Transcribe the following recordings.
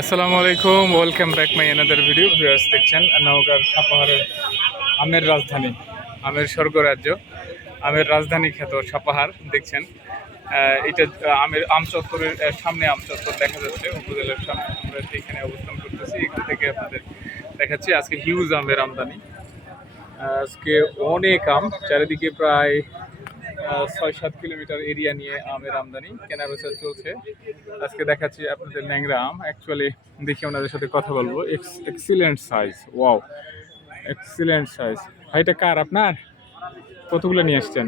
আসসালামু আলাইকুম welcome back my another video viewers দেখছেন নওগাঁর সাপাহারের আমের রাজধানী, আমের স্বর্গরাজ্য, আমের রাজধানী খ্যাত সাপাহার দেখছেন। এটা আমের আম চত্বরের সামনে আম চত্বর দেখা যাচ্ছে, উপজেলার সামনে আমরা এখানে অবস্থান করতেছি, এখান থেকে আপনাদের দেখাচ্ছি, আজকে হিউজ আমের আমদানি। আজকে অনেক আম, চারিদিকে প্রায় ছয় সাত কিলোমিটার এরিয়া নিয়ে আমের আমদানি কেনা বেচা চলছে। আজকে দেখাচ্ছি আপনাদের ন্যাংরা আম। অ্যাকচুয়ালি দেখি ওনাদের সাথে কথা বলব। Excellent size wow excellent size ভাইটা কার আপনার? কতগুলো নিয়ে আসছেন?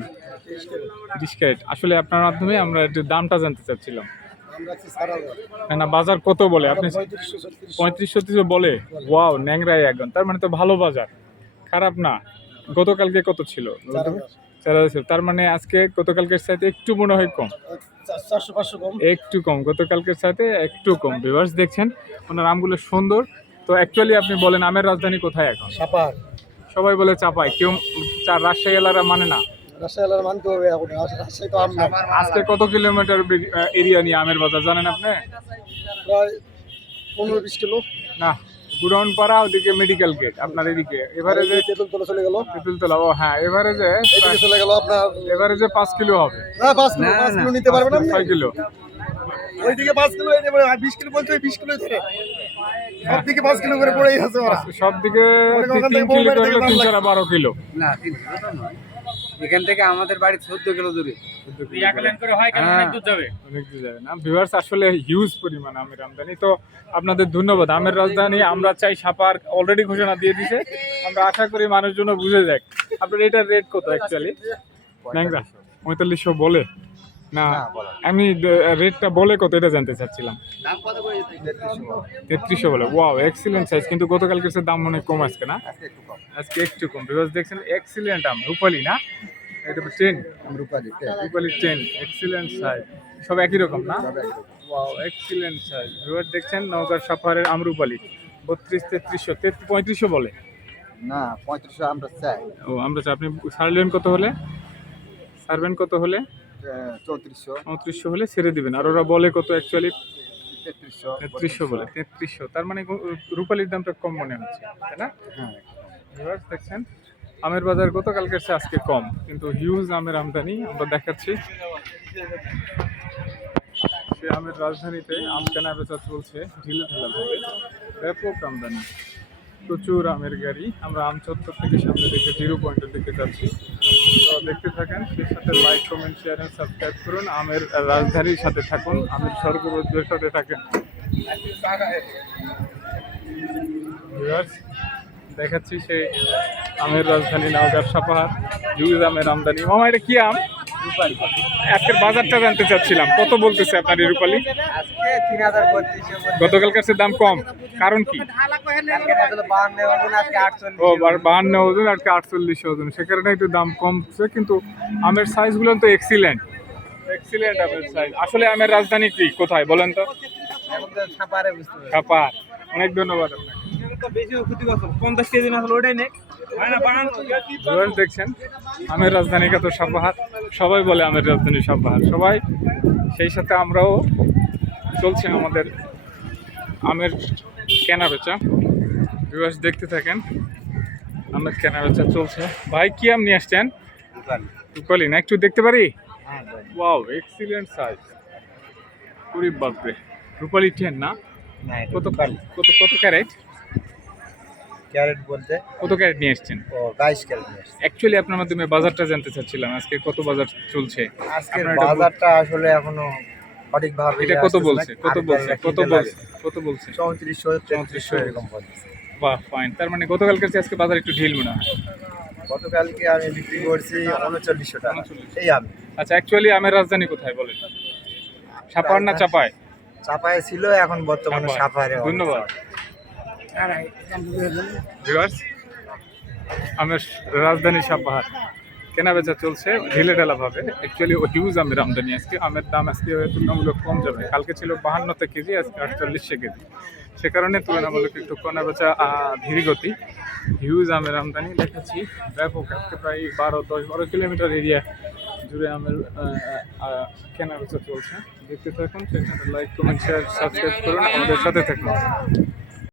বিশ ক্যারেট আসলে আপনার মাধ্যমে আমরা একটু দামটা জানতে চাচ্ছিলাম। না বাজার কত বলে? আপনি পঁয়ত্রিশ ছত্রিশ বলে? ওয়াও ন্যাংরাই একজন। তার মানে তো ভালো বাজার। খারাপ না। গতকালকে কত ছিল? চার হাজার তার মানে আজকে গতকালকের সাথে একটু মনে হয় কম। একটু কম। গতকালকের সাথে একটু কম। ভিউয়ার্স দেখছেন ওনার আমগুলো সুন্দর। তো অ্যাকচুয়ালি আপনি বলেন আমের রাজধানী কোথায় এখন? সাপার সবাই বলে চাপায় কেউ চার রাজশাহী এলাকা মানে না। রাজশাহী এলাকার মানতে হবে এখন। রাজশাহী তো আম না। আজকে কত কিলোমিটার এরিয়া নিয়ে আমের বাজার? জানেন আপনি? প্রায় পনেরো বিশ কিলো। না। গুডাউন পাড়া ওদিকে মেডিকেল গেট আপনার এদিকে। এভারেজে তেঁতুল তোলা চলে গেল? তেঁতুলতলা ও হ্যাঁ এভারেজে এদিকে চলে গেল আপনার এভারেজে পাঁচ কিলো হবে। না পাঁচ কিলো পাঁচ কিলো নিতে পারবেন আপনি? ছয় কিলো। ওইদিকে পাঁচ কিলো এই যে বিশ কিলো বলতে ওই বিশ কিলো ধরে। সব দিকে পাঁচ কিলো করে পড়েই আছে ওরা। সব দিকে তিন কিলো তিন চারা বারো কিলো। না তিন কিলো তো নয়। এখান থেকে আমাদের বাড়ি চোদ্দ কিলো দূরে। হ্যাঁ। অনেক দূর যাবে। না ভিউয়ার্স আসলে হিউজ পরিমাণ আমের আমদানি। তো আপনাদের ধন্যবাদ। আমের রাজধানী আমরা চাই সাপার অলরেডি ঘোষণা দিয়ে দিছে। আমরা আশা করি মানুষজন বুঝে যাক। আপনার এটার রেট কত অ্যাকচুয়ালি পঁয়তাল্লিশশো বলে? না আমি রেটটা বলে কত এটা জানতে চাচ্ছিলাম। দাম তেত্রিশশো বলে। ওয়াও এক্সিলেন্ট সাইজ কিন্তু গতকালকের চেয়ে দাম মনে কম আজকে না? আজকে একটু কম। আজকে একটু কম। বিকজ দেখছেন এক্সিলেন্ট আম। রূপালি না? এটা ten Rupali Rupali ten excellent size সব একই রকম না? ওয়াও এক্সিলেন্ট সাইজ ভিউয়ার দেখছেন নওগাঁ সাফারের আমরুপালি বত্রিশ তেত্রিশশো তেত্রিশ পঁয়ত্রিশশো বলে। না পঁয়ত্রিশশো আমরা চাই। ও আমরা চাই, আপনি ছাড়লেন কত হলে? ছাড়বেন কত হলে? চৌত্রিশশো। চৌত্রিশশো হলে ছেড়ে দিবেন। আর ওরা বলে কত অ্যাকচুয়ালি তেত্রিশশো তেত্রিশশো বলে তেত্রিশশো। তার মানে রূপালির দামটা কম মনে হচ্ছে তাই না? হ্যাঁ। দেখছেন আমের বাজার গতকালকের চেয়ে আজকে কম, কিন্তু হিউজ আমের আমদানি আমরা দেখাচ্ছি। সে আমের রাজধানীতে আম কেনা বেচা চলছে ঢিলে ঢালা ভাবে। ব্যাপক আমদানি, প্রচুর আমের গাড়ি। আমরা আম চত্বর থেকে সামনে দিকে জিরো পয়েন্টের দিকে যাচ্ছি। তো দেখতে থাকেন, সেই সাথে like comment share and subscribe করুন। আমের রাজধানীর সাথে থাকুন, আমের স্বর্গরাজ্যের সাথে থাকেন। দেখাচ্ছি সেই আমের রাজধানী নওগাঁর সাপাহার হিউজ আমের আমদানি। মামা এটা কি আম? আজকের বাজারটা জানতে চাচ্ছিলাম। কত বলতেছে আপনার এই রূপালি? বত্রিশশো গতকালকার চেয়ে দাম কম। কারণ কি? আসলে বাহান্ন ওজন আজকে আটচল্লিশ ও ওজন। সে কারণে একটু দাম কমছে কিন্তু আমের সাইজগুলো তো এক্সিলেন্ট এক্সিলেন্ট আমের সাইজ আসলে আমের রাজধানী কি? কোথায়? বলেন তো। ছাপারে। অনেক ধন্যবাদ আপনাকে। দেখছেন আমের রাজধানী কত সাপাহার সবাই বলে আমের রাজধানী সাপাহার সবাই সেই সাথে আমরাও চলছে আমাদের আমের কেনা বেচা। ভিউয়ার্স দেখতে থাকেন আমের কেনা বেচা চলছে। ভাই কি আম নিয়ে আসছেন? রূপালি না একটু দেখতে পারি? হ্যাঁ ওয়াও এক্সিলেন্ট সাইজ কুড়ি বাপরে। রূপালি টেন না? কত কত কত ক্যারেট? ক্যারেট বলতে? কত ক্যারেট নিয়ে এসছেন? ও বাইশ ক্যারেট অ্যাকচুয়ালি আপনার মাধ্যমে বাজারটা জানতে চাচ্ছিলাম আজকে কত বাজার চলছে? বল- বাজারটা আসলে এখনও সঠিকভাবে এটা কত বলছে? কত বলছে? কত বলছে? কত বলছে? চৌত্রিশশো চৌত্রিশশো। এরকম বলছে। বাহ ফাইন তার মানে গতকালকের চেয়ে আজকে বাজার একটু ঢিল মনে হয়। গতকালকে আমি বিক্রি করছি উনচল্লিশশো টাকা। এই আমি। আচ্ছা অ্যাকচুয়ালি আমের রাজধানী কোথায় বলেন? সাপার না চাপায়? চাপায় ছিল এখন বর্তমানে। সাপারে ধন্যবাদ। আমের রাজধানী সাপাহার। কেনা বেচা চলছে ঢিলে ঢালা ভাবে অ্যাকচুয়ালি হিউজ আমের আমদানি আজকে। আমের দাম আজকে তুলনামূলক কম যাবে। কালকে ছিল বাহান্নতে কেজি আজকে আটচল্লিশে কেজি। সে কারণে তুলনামূলক একটু কেনা বেচা আহ, ধীরগতি হিউজ আমের আমদানি দেখাচ্ছি। ব্যাপক। আজকে প্রায় বারো দশ বারো কিলোমিটার এরিয়া জুড়ে আমের কেনা বেচা চলছে। দেখতে থাকুন লাইক কমেন্ট শেয়ার সাবস্ক্রাইব করুন। আমাদের সাথে থাকুন।